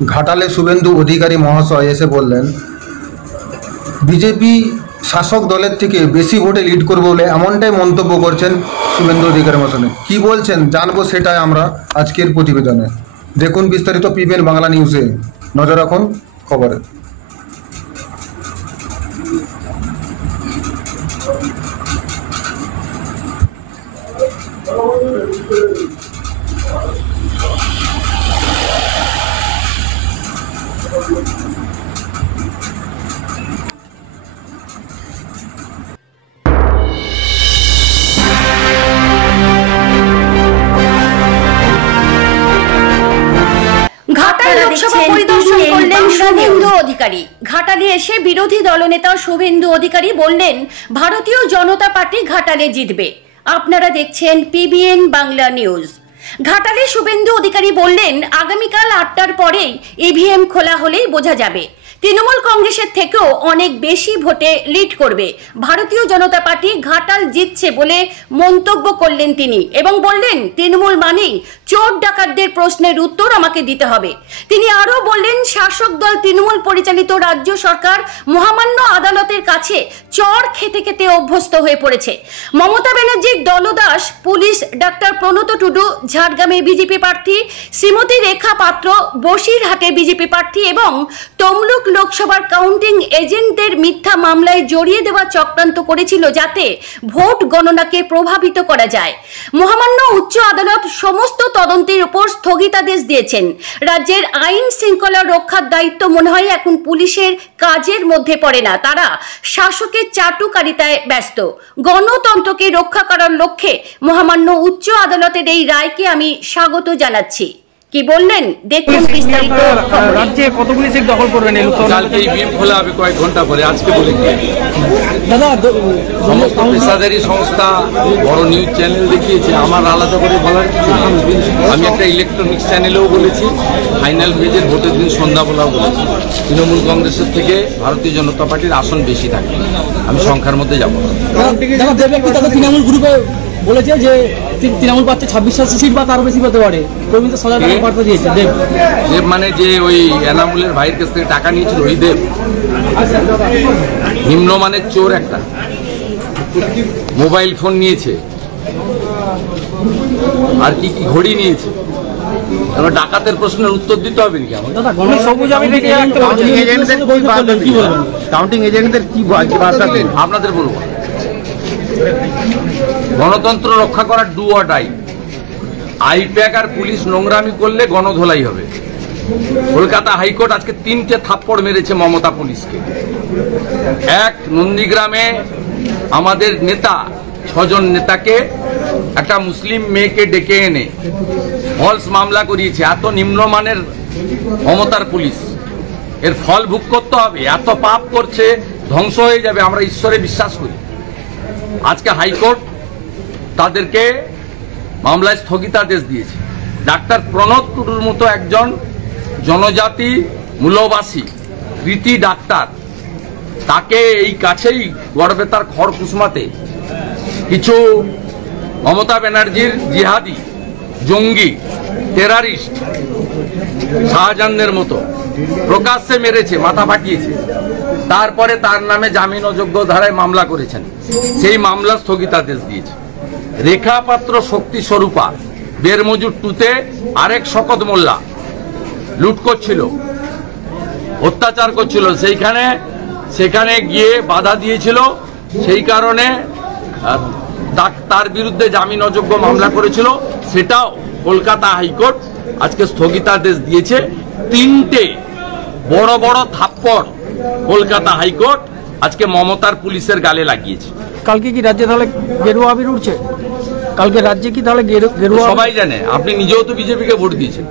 ঘাটালে শুভেন্দু অধিকারী মহাশয় এসে বললেন বিজেপি শাসক দলের থেকে বেশি ভোটে লিড করবে বলে এমনটাই মন্তব্য করছেন শুভেন্দু অধিকারী মহাশয়। কি বলছেন জানবো সেটাই আমরা আজকের প্রতিবেদনে। দেখুন বিস্তারিত পিবিএন বাংলা নিউজে, নজর রাখুন খবরে। লোকসভা পরিদর্শন করলেন শুভেন্দু অধিকারী। ঘাটালে এসে বিরোধী দলনেতা শুভেন্দু অধিকারী বললেন ভারতীয় জনতা পার্টি ঘাটালে জিতবে। আপনারা দেখছেন পিবিএন বাংলা নিউজ। ঘাটালে শুভেন্দু অধিকারী বললেন আগামীকাল 8টার পরেই ইভিএম খোলা হলেই বোঝা যাবে তৃণমূল কংগ্রেসের থেকেও অনেক বেশি ভোটে লিড করবে ভারতীয় জনতা পার্টি, ঘাটাল জিতছে বলে মন্তব্য করলেন তিনি এবং বললেন তৃণমূল মানেই চোর ডাকাতদের প্রশ্নের উত্তর আমাকে দিতে হবে। তিনি আরো বললেন শাসক দল তৃণমূল পরিচালিত রাজ্য সরকার মহামান্য আদালতের কাছে চর খেতে খেতে অভ্যস্ত হয়ে পড়েছে। মমতা ব্যানার্জির দলদাস পুলিশ ডাক্তার প্রণত টুডু ঝাড়গ্রামে বিজেপি প্রার্থী, শ্রীমতী রেখা পাত্র বসিরহাটে বিজেপি প্রার্থী এবং তমলুক লোকসভার কাউন্টিং এজেন্টদের মিথ্যা মামলায় জড়িয়ে দেওয়া চক্রান্ত করেছিল যাতে ভোট গণনাকে প্রভাবিত করা যায়। মহামান্য উচ্চ আদালত সমস্ত তদন্তের উপর স্থগিতাদেশ দিয়েছেন। রাজ্যের আইন শৃঙ্খলা রক্ষার দায়িত্ব মনে হয় এখন পুলিশের কাজের মধ্যে পড়ে না, তারা শাসকের চাটুকারিতায় ব্যস্ত। গণতন্ত্রকে রক্ষা করার লক্ষ্যে মহামান্য উচ্চ আদালতের এই রায়কে আমি স্বাগত জানাচ্ছি। কি বললেন দেখুন বিস্তারিত। রাজ্যে কতগুলি সিট দখল করবেন? কালকে ইভিএম খোলা হবে কয়েক ঘন্টা পরে। আজকে বলে দাদা সমস্ত পেশাদারি সংস্থা বড় নিউজ চ্যানেল দেখিয়েছে, আমার আলাদা করে বলার কিছু নেই। আমি একটা ইলেকট্রনিক্স চ্যানেলেও বলেছি, ফাইনাল পেজের ভোটের দিন সন্ধ্যাবেলাও বলেছি তৃণমূল কংগ্রেসের থেকে ভারতীয় জনতা পার্টির আসন বেশি থাকে। আমি সংখ্যার মধ্যে যাবো না। তৃণমূল গ্রুপে বলেছে যে তৃণমূল পাচ্ছে 2600 সিট বা তারও বেশি পেতে পারে। দেব মানে যে ওই এনামুলের ভাইয়ের কাছ থেকে টাকা নিয়েছিল ওই দেব নিম্নমানের চোর, একটা মোবাইল ফোন নিয়েছে আর কি কি ঘড়ি নিয়েছে। এবার ডাকাতের প্রশ্নের উত্তর দিতে হবে নাকি আমার? কাউন্টিং এজেন্টদের কি আপনাদের বলবো, গণতন্ত্র রক্ষা করার ডু অর ডাই। আইপ্যাক আর পুলিশ নোংরামি করলে গণধোলাই হবে। কলকাতা হাইকোর্ট আজকে 3টে থাপ্পড় মেরেছে মমতা পুলিশকে। এক, নন্দীগ্রামে আমাদের নেতা 6 জন নেতাকে একটা মুসলিম মেয়েকে ডেকে এনে ফলস মামলা করিয়েছে। এত নিম্নমানের মমতার পুলিশ, এর ফল ভোগ করতে হবে। এত পাপ করছে, ধ্বংস হয়ে যাবে। আমরা ঈশ্বরে বিশ্বাস করি। আজকে হাইকোর্ট তাদেরকে মামলায় স্থগিতাদেশ দিয়েছে। ডাক্তার প্রণত টুডুর মতো একজন জনজাতি মূলবাসী কৃতি ডাক্তার, তাকে এই কাছেই গড়বেতার খড়কুসমাতে কিছু মমতা ব্যানার্জির জিহাদি, জঙ্গি, টেরারিস্ট শাহজাহানের মতো প্রকাশ্যে মেরেছে, মাথা ফাটিয়েছে। তারপরে তার নামে জামিন অযোগ্য ধারায় মামলা করেছেন, সেই মামলা স্থগিতাদেশ দিয়েছে। রেখা পাত্র শক্তি স্বরূপা বেরমজুর 2-তে আরেক শকত মোল্লা লুট করছিল, অত্যাচার করছিল, সেখানে গিয়ে বাধা দিয়েছিল। সেই কারণে তার বিরুদ্ধে জামিন অযোগ্য মামলা করেছিল, সেটাও কলকাতা হাইকোর্ট আজকে স্থগিতাদেশ দিয়েছে। 3টে বড় বড় থাপ্পড় কলকাতা হাইকোর্ট আজকে মমতার পুলিশের গালে লাগিয়েছে। কালকে কি রাজ্যে তাহলে গেরুয়া আবির উঠছে? কালকে রাজ্যে কি তাহলে গেরুয়া? সবাই জানে, আপনি নিজেও তো বিজেপিকে ভোট দিয়েছেন।